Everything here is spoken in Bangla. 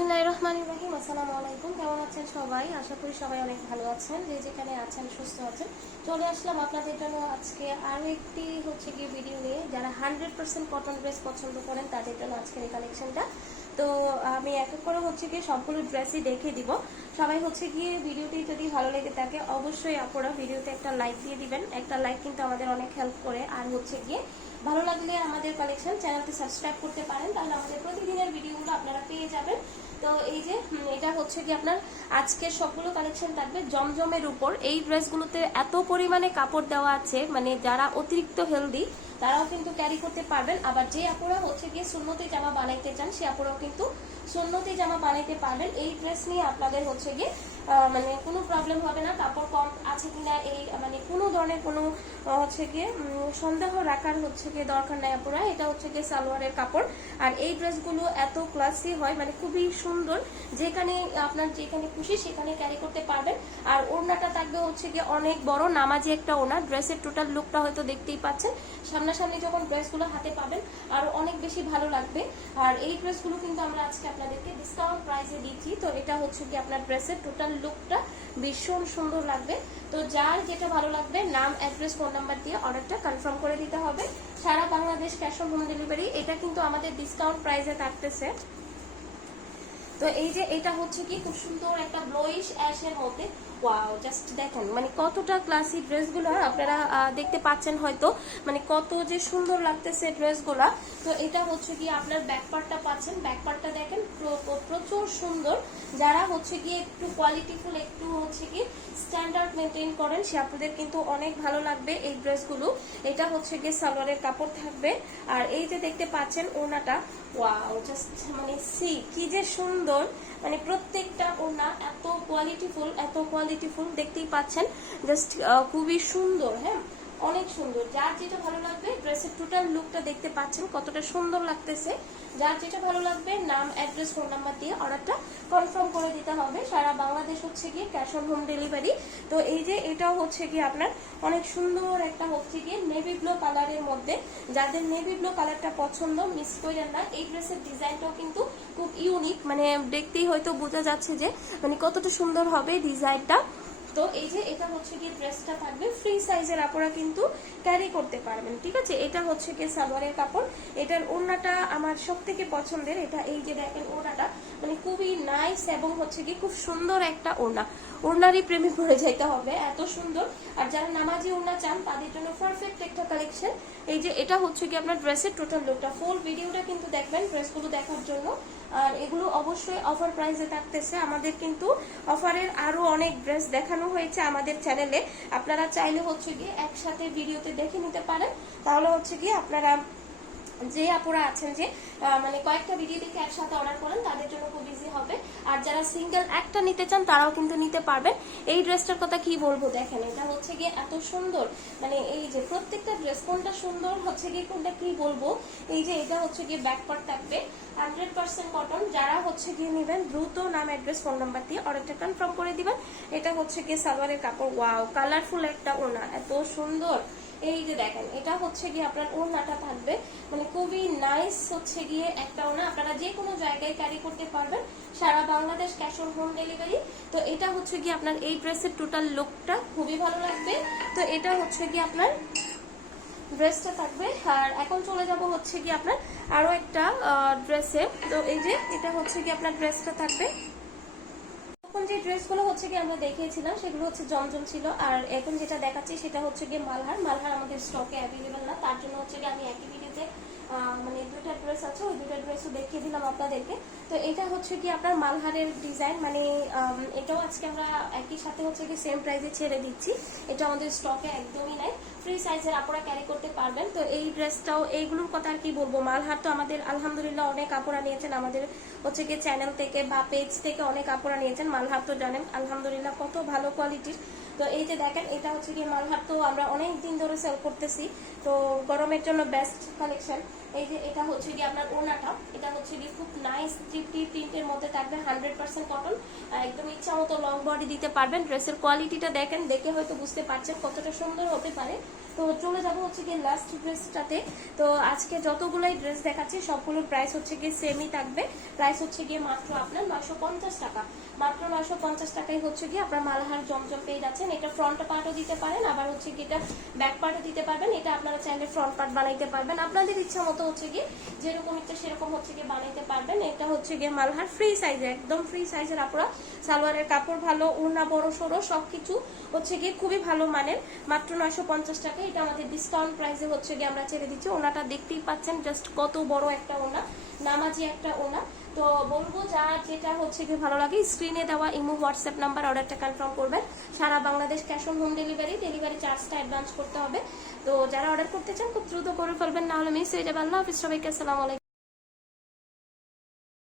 বিসমিল্লাহির রহমানির রহিম। আসসালামু আলাইকুম। কেমন আছেন সবাই? আশা করি সবাই অনেক ভালো আছেন, যে যেখানে আছেন সুস্থ আছেন। চলে আসলাম আপনাদের জন্য আজকে আরও একটি কি ভিডিও নিয়ে। যারা 100% কটন ড্রেস পছন্দ করেন তাদের জন্য আজকের এই কালেকশনটা। তো আমি এক এক করে গিয়ে সবগুলো ড্রেসই দেখে দিব। সবাই গিয়ে ভিডিওটি যদি ভালো লেগে থাকে অবশ্যই আপনারা ভিডিওতে একটা লাইক দিয়ে দিবেন। একটা লাইক কিন্তু আমাদের অনেক হেল্প করে। আর গিয়ে ভালো লাগলে আমাদের কালেকশন চ্যানেলটি সাবস্ক্রাইব করতে পারেন, তাহলে আমাদের প্রতিদিনের ভিডিওগুলো আপনারা পেয়ে যাবেন। তো এই যে এটা কি আপনার আজকের সবগুলো কালেকশন থাকবে জমজমের উপর। এই ড্রেসগুলোতে এত পরিমাণে কাপড় দেওয়া আছে, মানে যারা অতিরিক্ত হেলদি তারাও কিন্তু ক্যারি করতে পারবেন। আবার যে আপুরা গিয়ে সুন্নতি জামা বানাইতে চান সে আপুরাও কিন্তু সুন্নতি জামা বানাইতে পারবেন। এই ড্রেস নিয়ে আপনাদের গিয়ে মানে কোনো প্রবলেম হবে না। কাপড় কম আছে কিনা এই মানে কোনো ধরনের কোনো গিয়ে সন্দেহ রাখার গিয়ে দরকার নাই আপুরা। এটা গিয়ে সালোয়ারের কাপড়। আর এই ড্রেসগুলো এত ক্লাসি হয়, মানে খুবই সুন্দর, যেখানে আপনার যেখানে খুশি সেখানে ক্যারি করতে পারবেন। আর ওড়নাটা থাকবে গিয়ে অনেক বড় নামাজি একটা ওড়না। ড্রেসের টোটাল লুকটা হয়তো দেখতেই পাচ্ছেন। সামনাসামনি যখন ড্রেসগুলো হাতে পাবেন আরো অনেক বেশি ভালো লাগবে। আর এই ড্রেসগুলো কিন্তু আমরা আজকে আপনাদেরকে ডিসকাউন্ট প্রাইসে দিচ্ছি। তো এটা কি আপনার ড্রেসের টোটাল লুকটা ভীষণ সুন্দর লাগবে। তো যার যেটা ভালো লাগবে নাম, অ্যাড্রেস, ফোন নাম্বার দিয়ে অর্ডারটা কনফার্ম করে দিতে হবে। সারা Bangladesh cash on home delivery. এটা কিন্তু আমাদের ডিসকাউন্ট প্রাইসে থাকতেছে। তো এই যে এটা কি খুব সুন্দর একটা ব্লুইশ অ্যাশের মধ্যে। ওয়াও, জাস্ট দেখেন মানে কতটা ক্লাসি ড্রেসগুলো আপনারা দেখতে পাচ্ছেন হয়তো, মানে কত যে সুন্দর লাগতেছে ড্রেসগুলা। তো এটা কি আপনার ব্যাকপার্টটা পাচ্ছেন। ব্যাকপার্টটা দেখেন প্রচুর সুন্দর। যারা গিয়ে একটু কোয়ালিটিফুল, একটু কি স্ট্যান্ডার্ড মেনটেন করেন সে আপনাদের কিন্তু অনেক ভালো লাগবে এই ড্রেসগুলো। এটা গিয়ে সালোয়ারের কাপড় থাকবে। আর এই যে দেখতে পাচ্ছেন ওড়নাটা, ওয়াও, জাস্ট মানে সি কি যে সুন্দর, মানে প্রত্যেকটা ওড়না এত কোয়ালিটিফুল দেখতেই পাচ্ছেন। জাস্ট খুবই সুন্দর। হ্যাঁ, অনেক সুন্দর। যার যেটা ভালো লাগবে, ড্রেসের টোটাল লুকটা দেখতে পাচ্ছেন কতটা সুন্দর লাগতেছে। যার যেটা ভালো লাগবে নাম, অ্যাড্রেস, ফোন নাম্বার দিয়ে অর্ডারটা কনফার্ম করে দিতে হবে। সারা বাংলাদেশ গিয়ে ক্যাশ অন হোম ডেলিভারি। তো এই যে এটাও গিয়ে আপনার অনেক সুন্দর একটা গিয়ে নেভি ব্লু কালারের মধ্যে। যাদের নেভি ব্লু কালারটা পছন্দ মিস করেন না। এই ড্রেসের ডিজাইনটাও কিন্তু খুব ইউনিক, মানে দেখতেই হয়তো বোঝা যাচ্ছে যে মানে কতটা সুন্দর হবে ডিজাইনটা। তো এই যে এটা গিয়ে ড্রেসটা থাকবে ফ্রি সাইজের, আপনারা কিন্তু ক্যারি করতে পারবেন। ঠিক আছে, এটা গিয়ে সালোয়ারের কাপড়। এটার ওড়নাটা আমার সব থেকে পছন্দের। এটা এই যে দেখেন ওড়নাটা মানে খুবই নাইস এবং গিয়ে খুব সুন্দর একটা ওড়না। ওড়নারই প্রেমে পড়ে যাইতে হবে, এত সুন্দর। আর যারা নামাজি ওড়না চান তাদের জন্য পারফেক্ট একটা কালেকশন। এই যে এটা কি আপনার ড্রেসের টোটাল লুকটা। ফুল ভিডিওটা কিন্তু দেখবেন ড্রেসগুলো দেখার জন্য। আর এগুলো অবশ্যই অফার প্রাইসে থাকতেছে। আমাদের কিন্তু অফারের আরো অনেক ড্রেস দেখানো হয়েছে আমাদের চ্যানেলে। আপনারা চাইলে গিয়ে একসাথে ভিডিওতে দেখে নিতে পারেন। তাহলে গিয়ে আপনারা যে আপুরা আছেন যে মানে কয়েকটা ভিডিও দেখে একসাথে অর্ডার করেন তাদের জন্য খুব ইজি হবে। আর যারা সিঙ্গেল একটা নিতে চান তারাও কিন্তু নিতে পারবেন। এই ড্রেসটার কথা কি বলবো, দেখেন এটা গিয়ে এত সুন্দর, মানে এই যে প্রত্যেকটা ড্রেস কোনটা সুন্দর গিয়ে কোনটা কি বলবো। এই যে এটা গিয়ে ব্যাকপার্ট থাকবে 100% কটন। যারা গিয়ে নেবেন দ্রুত নাম, অ্যাড্রেস, ফোন নাম্বার দিয়ে অর্ডারটা কনফার্ম করে দিবেন। এটা গিয়ে সালোয়ারের কাপড়। ওয়াও, কালারফুল একটা ওড়না, এত সুন্দর। এই যে দেখেন এটা গিয়ে আপনার ওড়নাটা থাকবে মানে খুবই নাইস গিয়ে একটা ওড়না। আপনারা যে কোনো জায়গায় ক্যারি করতে পারবেন। সারা Bangladesh cash on home delivery. তো এটা গিয়ে আপনার এই ড্রেসের টোটাল লুকটা খুবই ভালো লাগবে। তো এটা গিয়ে আপনার ড্রেসটা থাকবে। আর এখন চলে যাব গিয়ে আপনার আরো একটা ড্রেসে। তো এই যে এটা গিয়ে আপনার ড্রেসটা থাকবে। এখন যে ড্রেসগুলো গিয়ে আমরা দেখিয়েছিলাম সেগুলো জমজম ছিল। আর এখন যেটা দেখাচ্ছি সেটা গিয়ে মালহার। মালহার আমাদের স্টকে অ্যাভেলেবেল না, তার জন্য গিয়ে আমি একই ভিডিওতে মানে দুইটা ড্রেস আছে, ওই দুইটা ড্রেসও দেখিয়ে দিলাম আপনাদেরকে। তো এটা কি আপনার মালহারের ডিজাইন, মানে এটাও আজকে আমরা একই সাথে কি সেম প্রাইসে ছেড়ে দিচ্ছি। এটা আমাদের স্টকে একদমই নাই। ফ্রি সাইজের আপনারা ক্যারি করতে পারবেন। তো এই ড্রেসটাও, এইগুলোর কথা আর কি বলবো। মালহার তো আমাদের আলহামদুলিল্লাহ অনেক কাপড়া নিয়েছেন আমাদের গিয়ে চ্যানেল থেকে বা পেজ থেকে অনেক কাপড়া নিয়েছেন। মালহার তো জানেন আলহামদুলিল্লাহ কত ভালো কোয়ালিটির। তো এই যে দেখেন এটা গিয়ে মালহার তো আমরা অনেক দিন ধরে সেল করতেছি। তো গরমের জন্য বেস্ট কালেকশন। এই যে এটা গিয়ে আপনার ওড়নাটা, এটা গিয়ে খুব নাইস থ্রি প্রিন্টের মধ্যে থাকবে 100% কটন। একদম ইচ্ছা মতো লং বডি দিতে পারবেন। ড্রেসের কোয়ালিটিটা দেখেন, দেখে হয়তো বুঝতে পারছেন কতটা সুন্দর হতে পারে। তো চলে যাবো হচ্ছে গিয়ে লাস্ট ড্রেসটাতে। তো আজকে যতগুলোই ড্রেস দেখাচ্ছি সবগুলোর প্রাইস হচ্ছে গিয়ে সেমই থাকবে। প্রাইস হচ্ছে গিয়ে মাত্র আপনার 950 টাকা, মাত্র 950 টাকায় হচ্ছে গিয়ে আপনার মালহার জমজম পেয়ে যাচ্ছেন। এটা ফ্রন্ট পার্টও দিতে পারেন, আবার হচ্ছে গিয়ে এটা ব্যাক পার্টও দিতে পারবেন। এটা আপনারা চাইলে ফ্রন্ট পার্ট বানাইতে পারবেন, আপনাদের ইচ্ছা মতো হচ্ছে গিয়ে যেরকম ইচ্ছা সেরকম হচ্ছে গিয়ে বানাইতে পারবেন। এটা হচ্ছে গিয়ে মালহার ফ্রি সাইজে, একদম ফ্রি সাইজের আপনারা। সালোয়ারের কাপড় ভালো, ওড়না বড় সড়ো, সবকিছু হচ্ছে গিয়ে খুবই ভালো মানের। মাত্র 950 টাকা। এটা আমাদের ডিসকাউন্ট প্রাইসে হচ্ছে গিয়ে আমরা ছেড়ে দিচ্ছি। ওনাটা দেখতেই পাচ্ছেন, জাস্ট কত বড় একটা ওনা, নামাজি একটা ওনা। তো বলবো যার যেটা হচ্ছে গিয়ে ভালো লাগে স্ক্রিনে দেওয়া ইমো হোয়াটসঅ্যাপ নাম্বার অর্ডারটা কনফার্ম করবেন। সারা Bangladesh cash on home delivery, delivery চার্জটা অ্যাডভান্স করতে হবে। তো যারা অর্ডার করতে চান খুব দ্রুত করে ফেলবেন, না হলে মিস হয়ে যাবে। আল্লাহ হাফিজ সবাইকে, আসসালামু আলাইকুম।